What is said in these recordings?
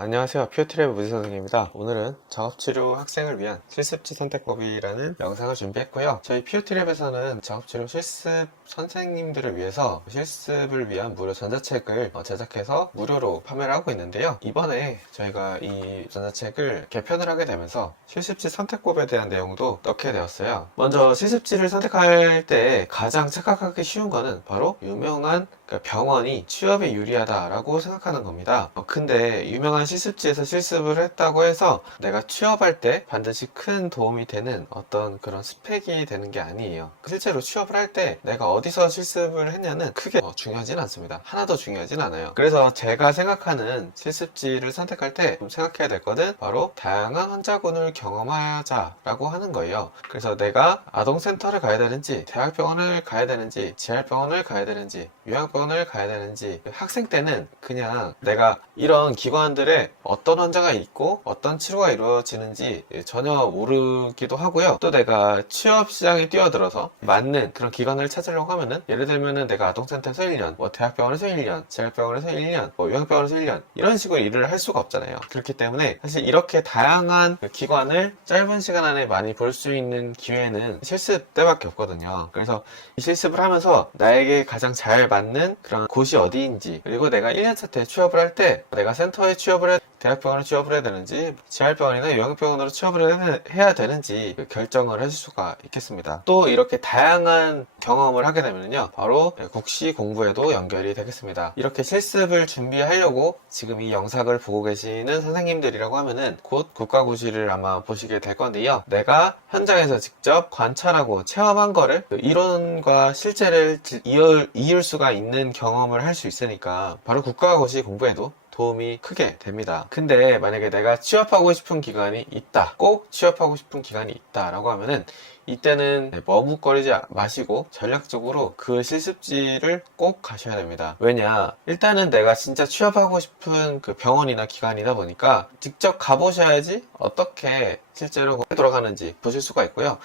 안녕하세요. 퓨어트랩 무지선생입니다. 오늘은 작업치료 학생을 위한 실습지 선택법이라는 영상을 준비했고요. 저희 퓨어트랩에서는 작업치료 실습 선생님들을 위해서 실습을 위한 무료 전자책을 제작해서 무료로 판매를 하고 있는데요. 이번에 저희가 이 전자책을 개편을 하게 되면서 실습지 선택법에 대한 내용도 넣게 되었어요. 먼저 실습지를 선택할 때 가장 착각하기 쉬운 거는 바로 유명한 병원이 취업에 유리하다라고 생각하는 겁니다. 근데 유명한 실습지에서 실습을 했다고 해서 내가 취업할 때 반드시 큰 도움이 되는 어떤 그런 스펙이 되는 게 아니에요. 실제로 취업을 할 때 내가 어디서 실습을 했냐는 크게 중요하진 않습니다. 하나도 중요하진 않아요. 그래서 제가 생각하는 실습지를 선택할 때 좀 생각해야 될 것은 바로 다양한 환자군을 경험하자라고 하는 거예요. 그래서 내가 아동센터를 가야 되는지, 대학병원을 가야 되는지, 재활병원을 가야 되는지, 요양병원을 가야 되는지, 학생 때는 그냥 내가 이런 기관들에 어떤 환자가 있고 어떤 치료가 이루어지는지 전혀 모르기도 하고요. 또 내가 취업 시장에 뛰어들어서 맞는 그런 기관을 찾으려고 하면은, 예를 들면은 내가 아동센터에서 1년, 대학병원에서 1년, 재활병원에서 1년, 요양병원에서 1년 이런 식으로 일을 할 수가 없잖아요. 그렇기 때문에 사실 이렇게 다양한 기관을 짧은 시간 안에 많이 볼 수 있는 기회는 실습 때밖에 없거든요. 그래서 이 실습을 하면서 나에게 가장 잘 맞는 그런 곳이 어디인지, 그리고 내가 1년차 때 취업을 할 때 내가 센터에 대학병원에 취업을 해야 되는지, 재활병원이나 요양병원으로 취업을 해야 되는지 결정을 해줄 수가 있겠습니다. 또 이렇게 다양한 경험을 하게 되면요, 바로 국시 공부에도 연결이 되겠습니다. 이렇게 실습을 준비하려고 지금 이 영상을 보고 계시는 선생님들이라고 하면은 곧 국가고시를 아마 보시게 될 건데요, 내가 현장에서 직접 관찰하고 체험한 거를 이론과 실제를 이을 수가 있는 경험을 할 수 있으니까 바로 국가고시 공부에도 도움이 크게 됩니다. 근데 만약에 내가 취업하고 싶은 기간이 있다, 꼭 취업하고 싶은 기간이 있다 라고 하면은, 이때는 머뭇거리지 마시고 전략적으로 그 실습지를 꼭 가셔야 됩니다. 왜냐, 일단은 내가 진짜 취업하고 싶은 그 병원이나 기관이다 보니까 직접 가보셔야지 어떻게 실제로 돌아가는지 보실 수가 있고요.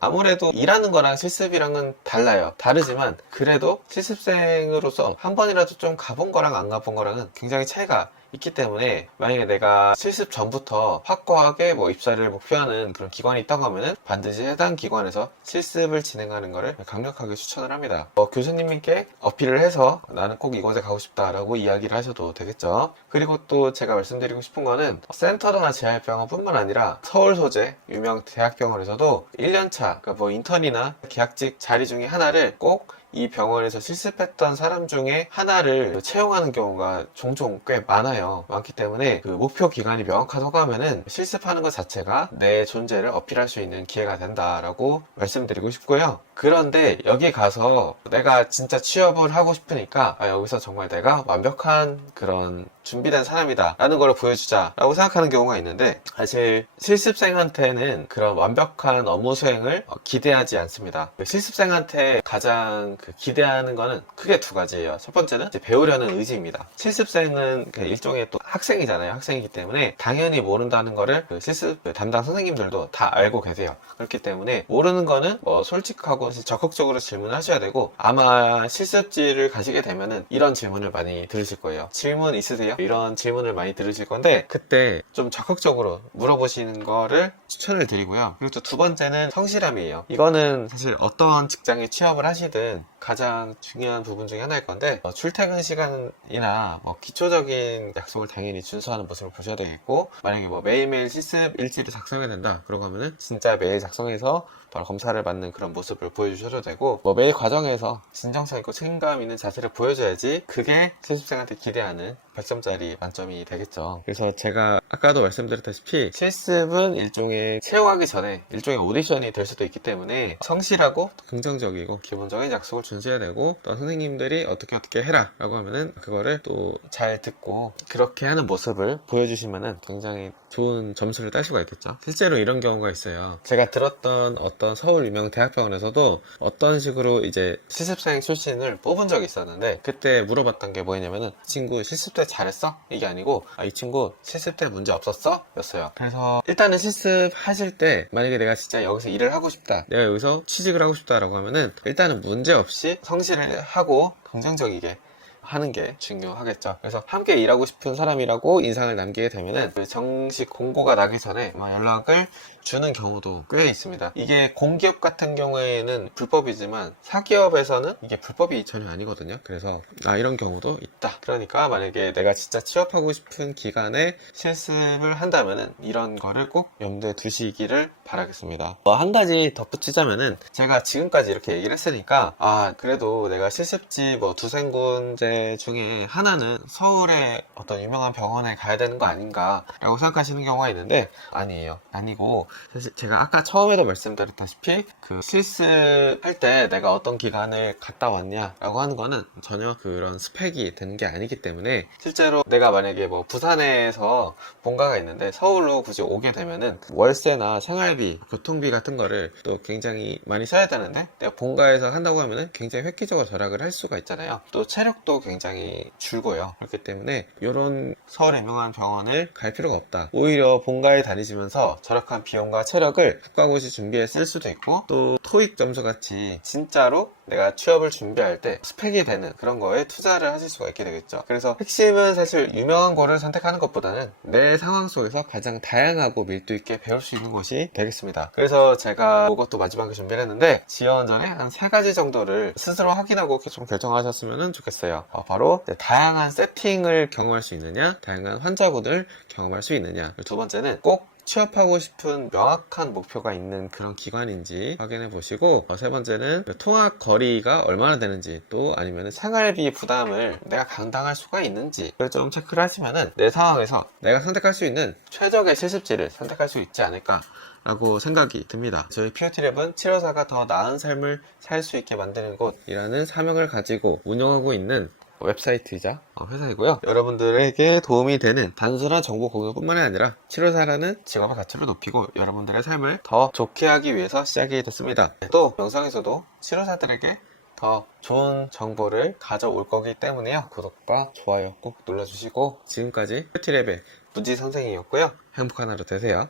아무래도 일하는 거랑 실습이랑은 달라요. 다르지만 그래도 실습생으로서 한 번이라도 좀 가본 거랑 안 가본 거랑은 굉장히 차이가 있기 때문에, 만약에 내가 실습 전부터 확고하게 입사를 목표하는 그런 기관이 있다고 하면은 반드시 해당 기관에서 실습을 진행하는 것을 강력하게 추천을 합니다. 교수님께 어필을 해서 나는 꼭 이곳에 가고 싶다라고 이야기를 하셔도 되겠죠. 그리고 또 제가 말씀드리고 싶은 거는, 센터나 재활병원 뿐만 아니라 서울 소재 유명 대학병원에서도 1년차, 그러니까 인턴이나 계약직 자리 중에 하나를 꼭 이 병원에서 실습했던 사람 중에 하나를 채용하는 경우가 종종 꽤 많기 때문에 그 목표 기간이 명확하다고 하면은 실습하는 것 자체가 내 존재를 어필할 수 있는 기회가 된다라고 말씀드리고 싶고요. 그런데 여기 가서 내가 진짜 취업을 하고 싶으니까 여기서 정말 내가 완벽한 그런 준비된 사람이다 라는 걸 보여주자 라고 생각하는 경우가 있는데, 사실 실습생한테는 그런 완벽한 업무 수행을 기대하지 않습니다. 실습생한테 가장 기대하는 거는 크게 두 가지예요. 첫 번째는 이제 배우려는 의지입니다. 실습생은 일종의 또 학생이잖아요. 학생이기 때문에 당연히 모른다는 거를 실습 담당 선생님들도 다 알고 계세요. 그렇기 때문에 모르는 거는 솔직하고 적극적으로 질문하셔야 되고, 아마 실습지를 가시게 되면은 이런 질문을 많이 들으실 거예요. 질문 있으세요? 이런 질문을 많이 들으실 건데, 그때 좀 적극적으로 물어보시는 거를 추천을 드리고요. 그리고 또 두 번째는 성실함이에요. 이거는 사실 어떤 직장에 취업을 하시든 가장 중요한 부분 중에 하나일 건데, 출퇴근 시간이나 기초적인 약속을 당연히 준수하는 모습을 보셔야 되겠고, 만약에 매일매일 실습 일지를 작성해야 된다 그러고 하면은 진짜 매일 작성해서 바로 검사를 받는 그런 모습을 보여주셔도 되고, 매일 과정에서 진정성 있고 책임감 있는 자세를 보여줘야지 그게 실습생한테 기대하는 100점짜리 만점이 되겠죠. 그래서 제가 아까도 말씀드렸다시피 실습은 일종의 채용하기 전에 일종의 오디션이 될 수도 있기 때문에 성실하고 긍정적이고 기본적인 약속을 준수해야 되고, 또 선생님들이 어떻게 해라 라고 하면은 그거를 또 잘 듣고 그렇게 하는 모습을 보여주시면은 굉장히 좋은 점수를 딸 수가 있겠죠. 실제로 이런 경우가 있어요. 제가 들었던 어떤 서울 유명 대학병원에서도 어떤 식으로 이제 실습생 출신을 뽑은 적이 있었는데, 그때 물어봤던 게 뭐였냐면은, 이 친구 실습 때 잘했어? 이게 아니고, 이 친구 실습 때 문제 없었어? 였어요. 그래서 일단은 실습하실 때 만약에 내가 진짜 여기서 일을 하고 싶다, 내가 여기서 취직을 하고 싶다 라고 하면은, 일단은 문제 없이 성실을 하고 긍정적이게 하는 게 중요하겠죠. 그래서 함께 일하고 싶은 사람이라고 인상을 남기게 되면은 그 정식 공고가 나기 전에 막 연락을 주는 경우도 꽤 있습니다. 이게 공기업 같은 경우에는 불법이지만 사기업에서는 이게 불법이 전혀 아니거든요. 그래서 이런 경우도 있다. 그러니까 만약에 내가 진짜 취업하고 싶은 기간에 실습을 한다면은 이런 거를 꼭 염두에 두시기를 바라겠습니다. 한 가지 덧붙이자면은 제가 지금까지 이렇게 얘기를 했으니까 그래도 내가 실습지 두세 군데 중에 하나는 서울의 어떤 유명한 병원에 가야 되는 거 아닌가 라고 생각하시는 경우가 있는데 아니고 사실 제가 아까 처음에도 말씀드렸다시피 그 실습할 때 내가 어떤 기간을 갔다 왔냐 라고 하는 거는 전혀 그런 스펙이 되는 게 아니기 때문에 실제로 내가 만약에 부산에서 본가가 있는데 서울로 굳이 오게 되면은 월세나 생활비, 교통비 같은 거를 또 굉장히 많이 써야 되는데 내가 본가에서 한다고 하면은 굉장히 획기적으로 절약을 할 수가 있잖아요. 또 체력도 굉장히 줄고요. 그렇기 때문에 이런 서울의 유명한 병원을 갈 필요가 없다. 오히려 본가에 다니시면서 절약한 비용과 체력을 국가고시 준비에 쓸 수도 있고 또 토익 점수 같이 진짜로 내가 취업을 준비할 때 스펙이 되는 그런 거에 투자를 하실 수가 있게 되겠죠. 그래서 핵심은 사실 유명한 거를 선택하는 것보다는 내 상황 속에서 가장 다양하고 밀도 있게 배울 수 있는 곳이 되겠습니다. 그래서 제가 그것도 마지막에 준비를 했는데 지원 전에 한 3가지 정도를 스스로 확인하고 좀 결정하셨으면 좋겠어요. 바로 다양한 세팅을 경험할 수 있느냐, 다양한 환자분을 경험할 수 있느냐, 두 번째는 꼭 취업하고 싶은 명확한 목표가 있는 그런 기관인지 확인해 보시고 세 번째는 통학 거리가 얼마나 되는지 또 아니면 생활비 부담을 내가 감당할 수가 있는지 그걸 좀 체크를 하시면은 내 상황에서 내가 선택할 수 있는 최적의 실습지를 선택할 수 있지 않을까 라고 생각이 듭니다. 저희 POT랩은 치료사가 더 나은 삶을 살 수 있게 만드는 곳이라는 사명을 가지고 운영하고 있는 웹사이트이자 회사이고요. 여러분들에게 도움이 되는 단순한 정보 공유뿐만 아니라 치료사라는 직업의 가치를 높이고 여러분들의 삶을 더 좋게 하기 위해서 시작이 됐습니다. 또 영상에서도 치료사들에게 더 좋은 정보를 가져올 거기 때문에요. 구독과 좋아요 꼭 눌러주시고 지금까지 POT랩의 문지 선생이었고요. 행복한 하루 되세요.